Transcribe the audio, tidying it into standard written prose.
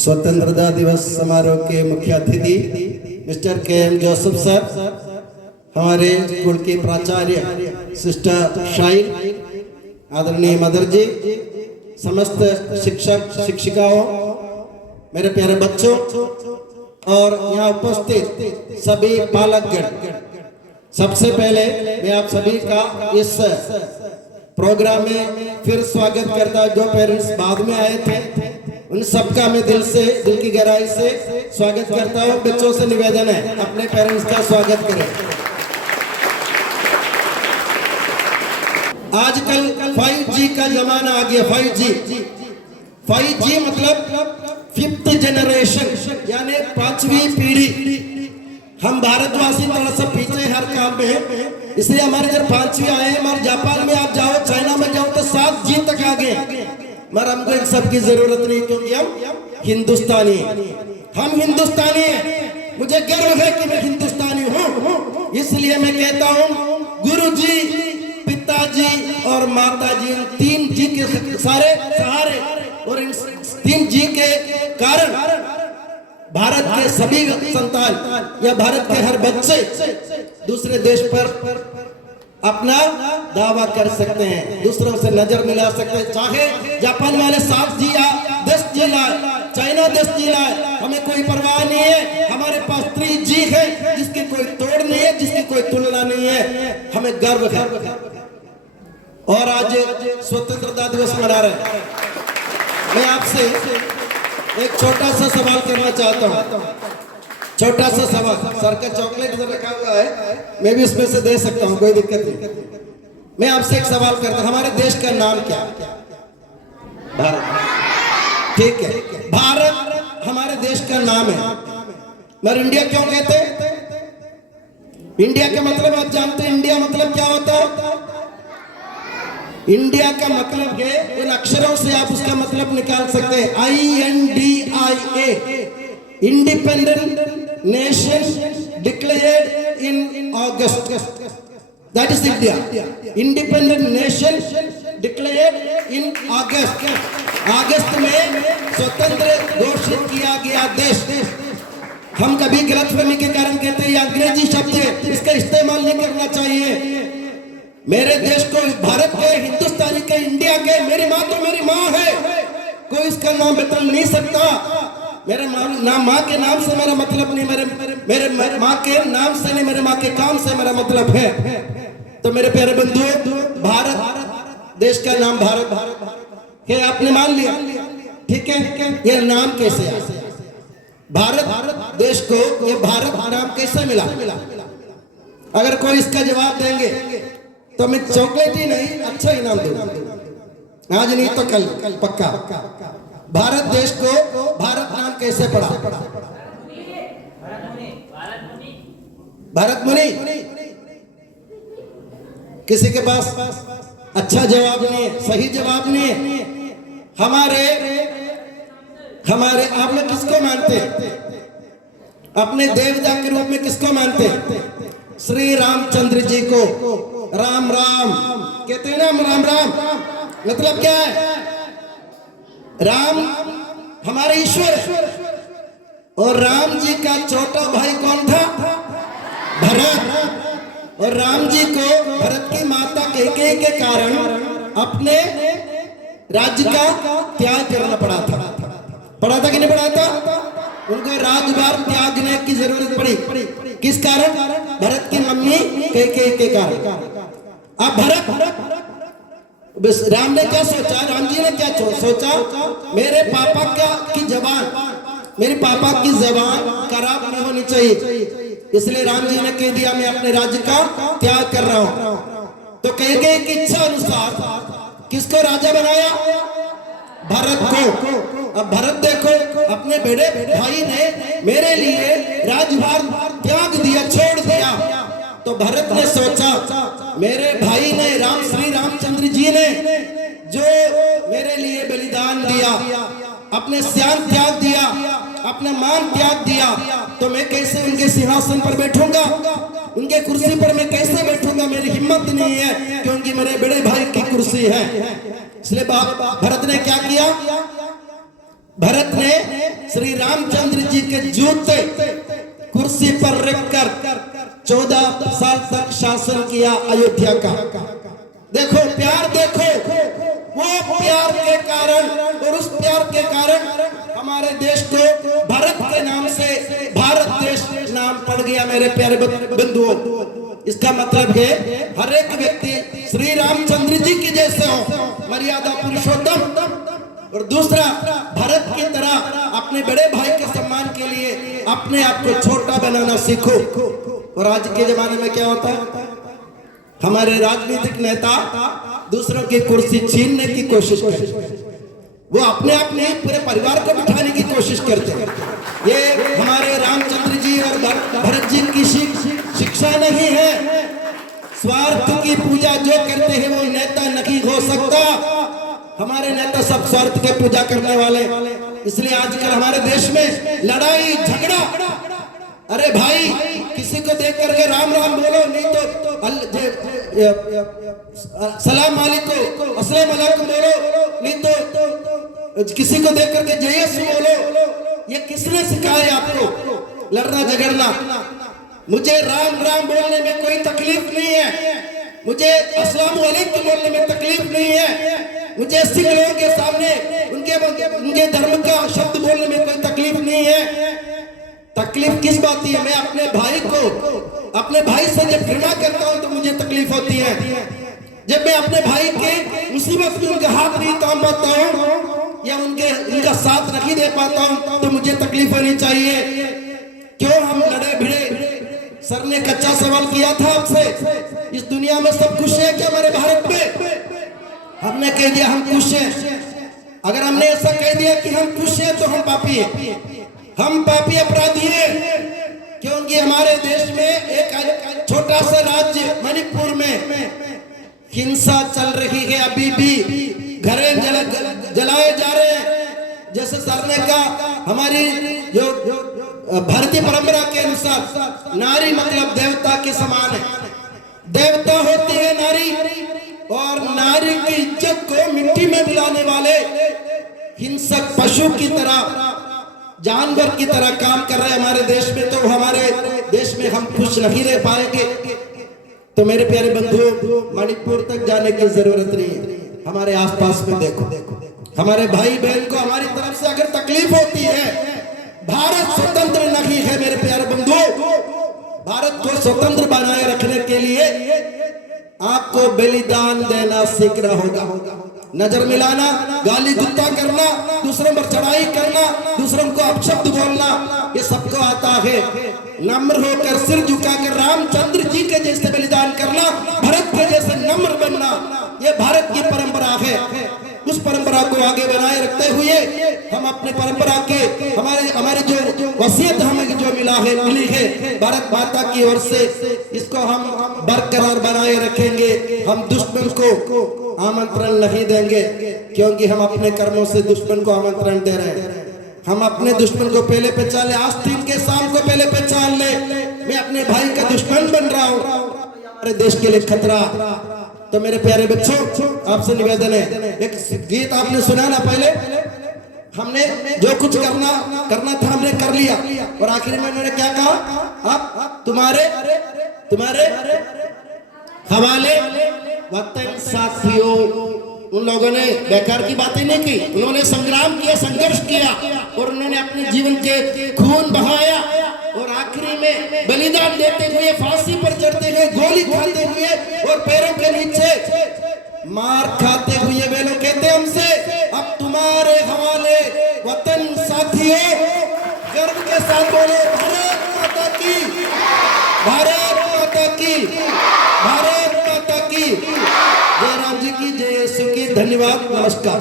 स्वतंत्रता दिवस समारोह के मुख्य अतिथि मिस्टर के.एम. जोसेफ सर, हमारे स्कूल के प्राचार्य सिस्टर शाइन, आदरणीय मदर जी, समस्त शिक्षक शिक्षिकाओं, मेरे प्यारे बच्चों और यहाँ उपस्थित सभी पालकगण, सबसे पहले मैं आप सभी का इस प्रोग्राम में फिर स्वागत करता हूं। जो पेरेंट्स बाद में आए थे उन सबका मैं दिल की गहराई से स्वागत करता हूं। बच्चों से निवेदन है अपने पेरेंट्स का स्वागत करें। आजकल 5G का जमाना आ गया। 5G मतलब 5th जनरेशन, यानी 5वीं पीढ़ी। हम भारतवासी थोड़ा सा पीछे हर काम में, इसलिए हमारे इधर 5वीं आए। हमारे जापान में आप जाओ, चाइना में जाओ तो 7G तक आ गए। मगर हमको इन सब की जरूरत नहीं, क्योंकि हम हिंदुस्तानी हैं। हम हिंदुस्तानी हैं। मुझे गर्व है कि मैं हिंदुस्तानी हूँ। इसलिए मैं कहता हूँ, गुरु जी, पिताजी और माताजी, इन 3G के सारे सहारे और इन 3G के कारण भारत के सभी संतान या भारत के हर बच्चे दूसरे देश पर अपना दावा कर सकते हैं, दूसरों से नजर मिला सकते हैं। चाहे जापान वाले 7G या 10G लाए, चाइना 10G लाए, हमें कोई परवाह नहीं है। हमारे पास 3G है, जिसकी कोई तोड़ नहीं है, जिसकी कोई तुलना नहीं है। हमें गर्व है। और आज स्वतंत्रता दिवस मना रहे हैं। मैं आपसे एक छोटा सा सवाल करना चाहता हूँ। छोटा सा सवाल। सर का चॉकलेट इधर रखा हुआ है, मैं भी इसमें से दे सकता हूँ, कोई दिक्कत नहीं। मैं आपसे एक सवाल करता हूँ, हमारे देश का नाम क्या? भारत। ठीक है, भारत हमारे देश का नाम है। मगर इंडिया क्यों कहते हैं? इंडिया का मतलब आप जानते हैं? इंडिया मतलब क्या होता है? इंडिया का मतलब है, इन अक्षरों से आप उसका मतलब निकाल सकते हैं। INDIA, independent nation declared in August, that is India. Independent nation declared in August. अगस्त में स्वतंत्र घोषित किया गया देश। हम कभी गलतफहमी के कारण कहते हैं ये अंग्रेजी शब्द है, इसका इस्तेमाल नहीं करना चाहिए। मेरे देश को, भारत के, हिंदुस्तानी के, इंडिया के, मेरी माँ तो मेरी माँ है, कोई इसका नाम बदल नहीं सकता। मेरे माँ के नाम से मेरा मतलब नहीं, मेरे माँ के नाम से नहीं, मेरे माँ के काम से मेरा मतलब है। तो मेरे प्यारे बंधुओं, भारत देश का नाम भारत है, आपने मान लिया, ठीक है। ये नाम कैसे आया? भारत देश को ये भारत नाम कैसे मिला? अगर कोई इसका जवाब देंगे तो मैं चॉकलेट ही नहीं, अच्छा इनाम दूंगा। आज नहीं तो कल पक्का। भारत देश को भारत नाम कैसे पड़ा? भारत मुनि। किसी के पास अच्छा जवाब नहीं है, सही जवाब नहीं है। हमारे आप लोग किसको मानते हैं? अपने देवता के रूप में किसको मानते हैं? श्री रामचंद्र जी को। राम राम कहते हैं ना, राम राम मतलब क्या है? राम हमारे ईश्वर है। और राम जी का छोटा भाई कौन था? भरत। और राम जी को भरत की माता कैकेयी के कारण अपने राज्य का त्याग करना पड़ा था कि नहीं पड़ा था? उनको राजभार त्यागने की जरूरत पड़ी। किस कारण? भरत की मम्मी कैकेयी के कारण। अब राम ने क्या सोचा? राम जी ने क्या सोचा? मेरे पापा मेरे पापा की जबान खराब नहीं होनी चाहिए, इसलिए राम जी ने कह दिया मैं अपने राज्य का त्याग कर रहा हूं। तो कैकेयी की इच्छा अनुसार किसको राजा बनाया? भरत को। अब भरत देखो, अपने बड़े भाई ने मेरे लिए राजभार त्याग दिया, छोड़ दिया। तो भरत ने सोचा, मेरे भाई ने श्री रामचंद्र जी ने जो मेरे लिए बलिदान दिया, अपने श्याम त्याग दिया, अपना मान त्याग दिया, तो मैं कैसे उनके सिंहासन पर बैठूंगा? उनके कुर्सी पर मैं कैसे बैठूंगा? मेरी हिम्मत नहीं है, क्योंकि मेरे बड़े भाई की कुर्सी है। इसलिए भरत ने क्या किया? भरत ने श्री रामचंद्र जी के जूते कुर्सी पर रखकर 14 साल तक शासन किया अयोध्या का। देखो प्यार, देखो वो प्यार के कारण और उस प्यार के कारण हमारे देश को भारत के नाम से भारत देश नाम पड़ गया। मेरे प्यारे बंधुओं, इसका मतलब है हर एक व्यक्ति श्री रामचंद्र जी के जैसे हो, मर्यादा पुरुषोत्तम, और दूसरा भारत की तरह अपने बड़े भाई के सम्मान के लिए अपने आप को छोटा बनाना सीखो। और आज के जमाने में क्या होता है, हमारे राजनीतिक नेता दूसरों की कुर्सी छीनने की कोशिश करते हैं, वो अपने आप नहीं पूरे परिवार को बिठाने की कोशिश करते हैं। ये हमारे रामचंद्र जी और भरत जी की शिक्षा नहीं है। स्वार्थ की पूजा जो करते हैं वो नेता नहीं हो सकता। हमारे नेता सब स्वार्थ के पूजा करने वाले, इसलिए आजकल हमारे देश में लड़ाई झगड़ा। अरे भाई, किसी को देख करके राम राम बोलो, नहीं तो सलाम अलैकुम अस्सलाम वालेकुम बोलो, नहीं तो किसी को देख करके जय श्री बोलो। ये किसने सिखाया आपको लड़ना झगड़ना? मुझे राम राम बोलने में कोई तकलीफ नहीं है, मुझे अस्सलाम वालेकुम बोलने में तकलीफ नहीं है, मुझे सिख लोगों के सामने उनके धर्म का शब्द बोलने में कोई तकलीफ नहीं है। तकलीफ किस बात की है? मैं अपने भाई को, अपने भाई से जब घृणा करता हूं तो मुझे तकलीफ होती है। जब मैं अपने भाई के मुसीबत में उनका हाथ नहीं थाम पाता हूं या उनका साथ नहीं दे पाता हूं तो मुझे तकलीफ होनी चाहिए। क्यों हम लड़े भिड़े? सर ने कच्चा सवाल किया था आपसे, इस दुनिया में सब खुश है क्या हमारे भारत में? हमने कह दिया हम खुश हैं। अगर हमने ऐसा कह दिया कि हम खुश हैं तो हम पापी हैं, हम पापी अपराधी हैं। क्योंकि हमारे देश में एक छोटा सा राज्य मणिपुर में हिंसा चल रही है, अभी भी घरे जलाए जा रहे हैं। जैसे सर ने कहा, हमारी जो भारतीय परंपरा के अनुसार नारी मतलब देवता के समान है, देवता होती है नारी, और नारी की इज्जत को मिट्टी में मिलाने वाले हिंसक पशु की तरह, जानवर की तरह काम कर रहे हैं हमारे देश में। तो हमारे देश में हम खुश नहीं रह पाएंगे। तो मेरे प्यारे बंधुओं, मणिपुर तक जाने की जरूरत नहीं है, हमारे आसपास में देखो, हमारे भाई बहन को हमारी तरफ से अगर तकलीफ होती है, भारत स्वतंत्र नहीं है मेरे प्यारे बंधुओं। भारत को स्वतंत्र बनाए रखने के लिए आपको बलिदान देना सीखना होगा। नजर मिलाना, गाली गुस्सा करना, दूसरों पर चढ़ाई करना, दूसरों को अपशब्द बोलना, ये सबको आता है। नम्र होकर सिर झुकाकर रामचंद्र जी के जैसे बलिदान करना, भरत के जैसे नम्र बनना, ये भारत की परंपरा है। उस परंपरा को आगे बनाए रखते हुए हम अपने परंपरा के हमारे जो वसीयत हमें जो मिली है भारत माता की ओर से, इसको हम बरकरार बनाए रखेंगे। हम दुश्मन को आमंत्रण नहीं देंगे, क्योंकि हम अपने कर्मों से दुश्मन को आमंत्रण दे रहे हैं। हम अपने दुश्मन को पहले पहचान ले, आस्तीन के शाम को पहले पहचान ले। मैं अपने भाई का दुश्मन बन रहा हूँ, हमारे देश के लिए खतरा। तो मेरे प्यारे बच्चों, आपसे निवेदन है, एक गीत आपने सुना ना, पहले हमने जो कुछ करना था हमने कर लिया, और आखिर में मैंने क्या कहा, आप तुम्हारे हवाले वतन साथियों। उन लोगों ने बेकार की बातें नहीं की, उन्होंने संग्राम किया, संघर्ष किया, और उन्होंने अपने जीवन के खून बहाया, और आखिरी में बलिदान देते हुए, फांसी पर चढ़ते हुए, गोली खाते हुए और पैरों के नीचे मार खाते हुए वे लोग कहते हमसे, अब तुम्हारे हवाले वतन साथियों। गर्व के साथ बोलो, भारत माता की, भारत माता की, भारत माता की। जय राम जी की, जय यीशु की। धन्यवाद, नमस्कार।